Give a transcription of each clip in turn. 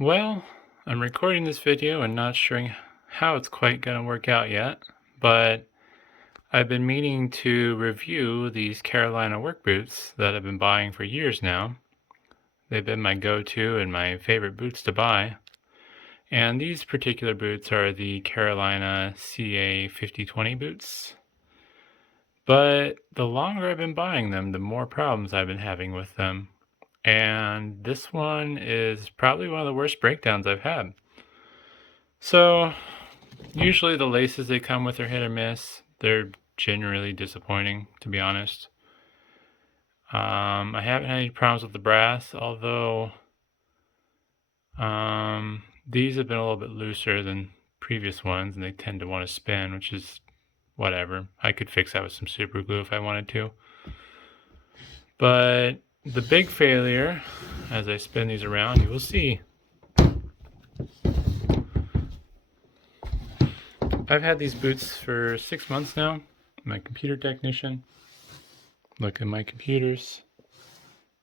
Well, I'm recording this video and not sure how it's quite going to work out yet, but I've been meaning to review these Carolina work boots that I've been buying for years now. They've been my go-to and my favorite boots to buy. And these particular boots are the Carolina CA5020 boots. But the longer I've been buying them, the more problems I've been having with them. And this one is probably one of the worst breakdowns I've had. So, usually the laces they come with are hit or miss. They're generally disappointing, to be honest. I haven't had any problems with the brass, although these have been a little bit looser than previous ones, and they tend to want to spin, which is whatever. I could fix that with some super glue if I wanted to. But the big failure, as I spin these around, you will see. I've had these boots for 6 months now. I'm a computer technician. Look at my computers.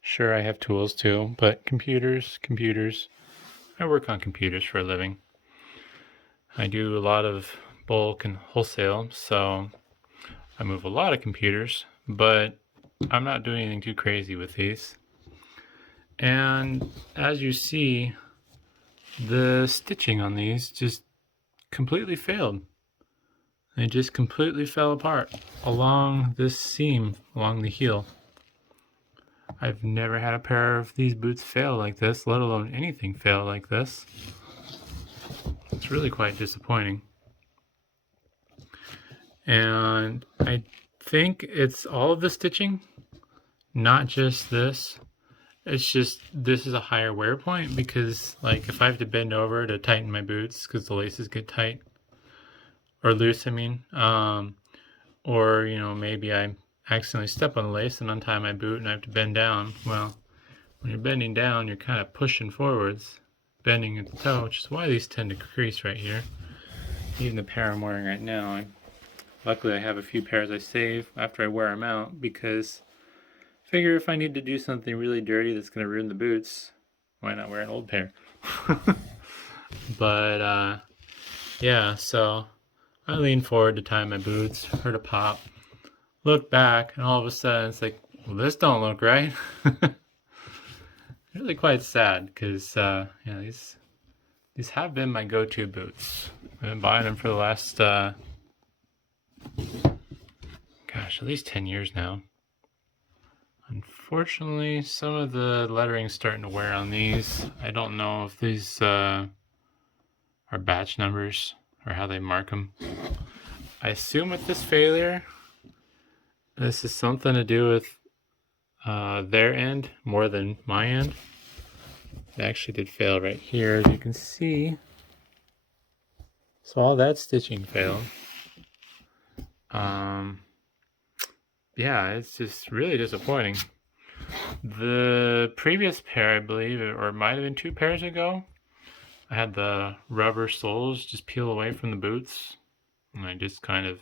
Sure, I have tools too, but computers. I work on computers for a living. I do a lot of bulk and wholesale, so I move a lot of computers, but I'm not doing anything too crazy with these. And as you see, the stitching on these just completely failed. They just completely fell apart along this seam, along the heel. I've never had a pair of these boots fail like this, let alone anything fail like this. It's really quite disappointing. And I think it's all of the stitching, not just this. It's just this is a higher wear point because, like, if I have to bend over to tighten my boots because the laces get tight or loose, or maybe I accidentally step on the lace and untie my boot and I have to bend down. Well, when you're bending down, you're kind of pushing forwards, bending at the toe, which is why these tend to crease right here. Even the pair I'm wearing right now, luckily I have a few pairs I save after I wear them out because I figure if I need to do something really dirty that's going to ruin the boots, why not wear an old pair? But yeah, so I lean forward to tie my boots, heard a pop, look back, and all of a sudden it's like, well, this don't look right. Really quite sad because these have been my go-to boots. I've been buying them for the last at least 10 years now. Unfortunately, some of the lettering's starting to wear on these. I don't know if these are batch numbers or how they mark them. I assume with this failure, this is something to do with their end more than my end. It actually did fail right here, as you can see. So all that stitching failed. Yeah, it's just really disappointing. The previous pair, I believe, or it might have been 2 pairs ago, I had the rubber soles just peel away from the boots, and I just kind of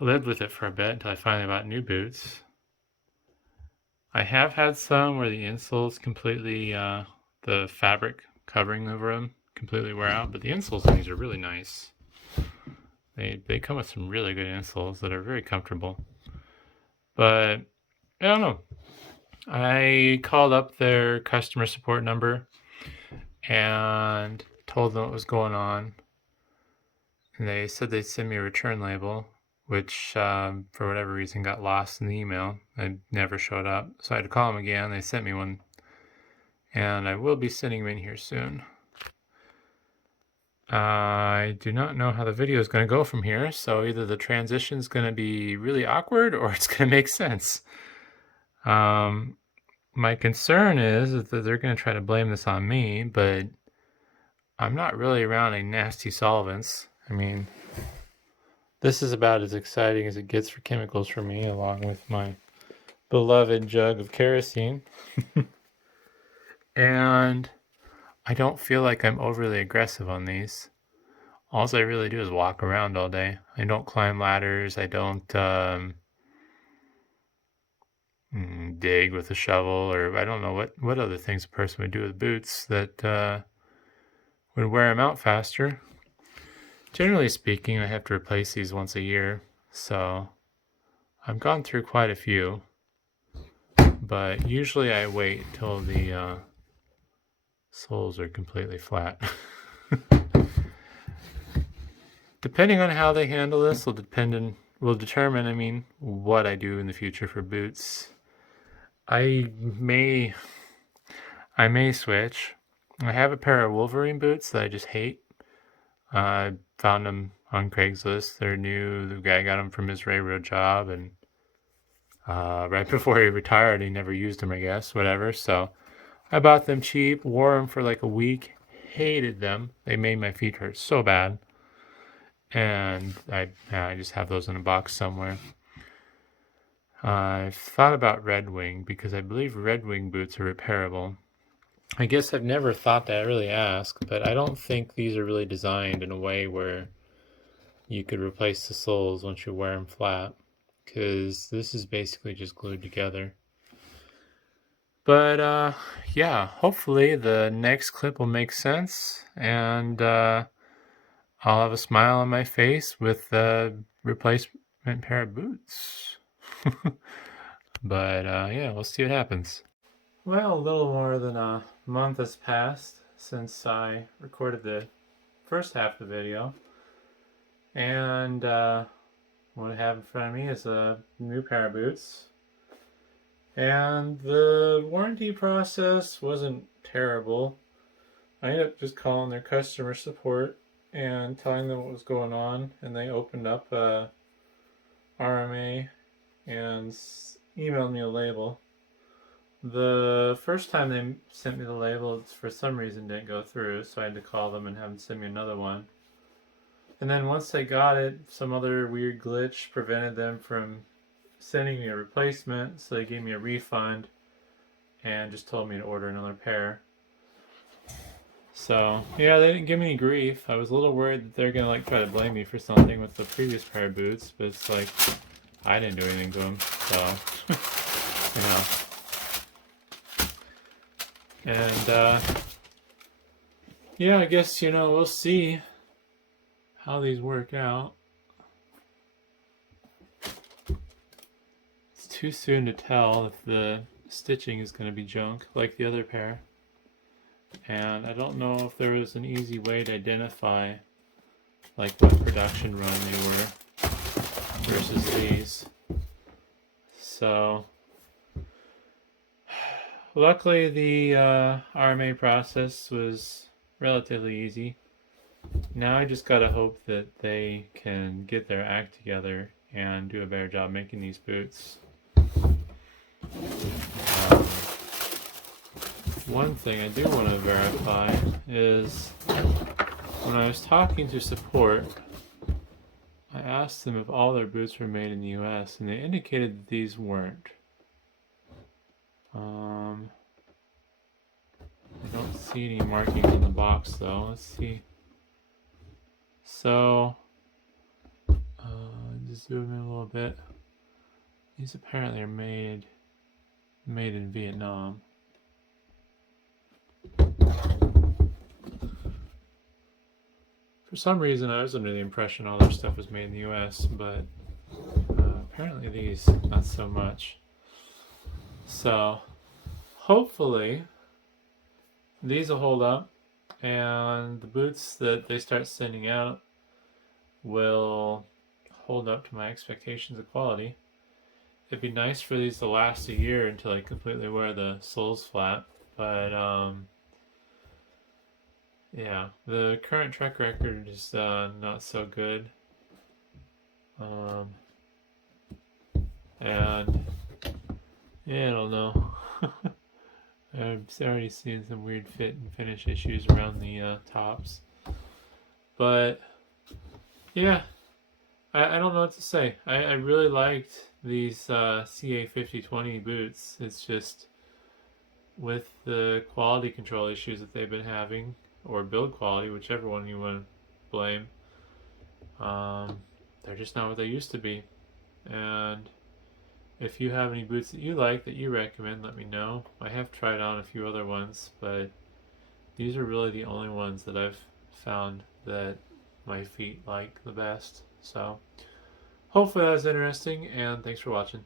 lived with it for a bit until I finally bought new boots. I have had some where the insoles completely, the fabric covering over them completely wear out, but the insoles on these are really nice. They come with some really good insoles that are very comfortable. But I don't know. I called up their customer support number and told them what was going on. And they said they'd send me a return label, which for whatever reason got lost in the email. It never showed up. So I had to call them again. They sent me one. And I will be sending them in here soon. I do not know how the video is going to go from here, so either the transition is going to be really awkward or it's going to make sense. My concern is that they're going to try to blame this on me, but I'm not really around any nasty solvents. I mean, this is about as exciting as it gets for chemicals for me, along with my beloved jug of kerosene. And I don't feel like I'm overly aggressive on these. All I really do is walk around all day. I don't climb ladders. I don't dig with a shovel, or I don't know what other things a person would do with boots that would wear them out faster. Generally speaking, I have to replace these once a year, so I've gone through quite a few, but usually I wait till the soles are completely flat. Depending on how they handle this will determine, I mean, what I do in the future for boots. I may switch. I have a pair of Wolverine boots that I just hate. I found them on Craigslist. They're new. The guy got them from his railroad job, and right before he retired, he never used them, I guess, whatever. So I bought them cheap, wore them for like a week, hated them. They made my feet hurt so bad. And I just have those in a box somewhere. I've thought about Red Wing because I believe Red Wing boots are repairable. I guess I've never thought to really ask, but I don't think these are really designed in a way where you could replace the soles once you wear them flat, because this is basically just glued together. But yeah, hopefully the next clip will make sense, and I'll have a smile on my face with a replacement pair of boots. But yeah, we'll see what happens. Well, a little more than a month has passed since I recorded the first half of the video, and what I have in front of me is a new pair of boots. And the warranty process wasn't terrible. I ended up just calling their customer support and telling them what was going on, and they opened up a RMA and emailed me a label. The first time they sent me the label, for some reason didn't go through, so I had to call them and have them send me another one. And then once they got it, some other weird glitch prevented them from sending me a replacement, so they gave me a refund and just told me to order another pair. So yeah, they didn't give me any grief. I was a little worried that they're gonna like try to blame me for something with the previous pair of boots, but it's like I didn't do anything to them, so you know. And yeah, I guess, you know, we'll see how these work out. It's too soon to tell if the stitching is going to be junk like the other pair. And I don't know if there was an easy way to identify like what production run they were versus these. So luckily the RMA process was relatively easy. Now I just gotta hope that they can get their act together and do a better job making these boots. One thing I do want to verify is when I was talking to support, I asked them if all their boots were made in the US, and they indicated that these weren't. I don't see any markings on the box though. Let's see. So, just zoom in a little bit. These apparently are made in Vietnam. For some reason, I was under the impression all their stuff was made in the US, but apparently these, not so much. So, hopefully, these will hold up, and the boots that they start sending out will hold up to my expectations of quality. It'd be nice for these to last a year until I completely wear the soles flat, but yeah, the current track record is not so good. And yeah, I don't know. I've already seen some weird fit and finish issues around the tops. But yeah, I don't know what to say. I really liked these CA5020 boots. It's just with the quality control issues that they've been having, or build quality, whichever one you want to blame, they're just not what they used to be. And If you have any boots that you like, that you recommend, let me know. I have tried on a few other ones, but these are really the only ones that I've found that my feet like the best. So hopefully that was interesting, and thanks for watching.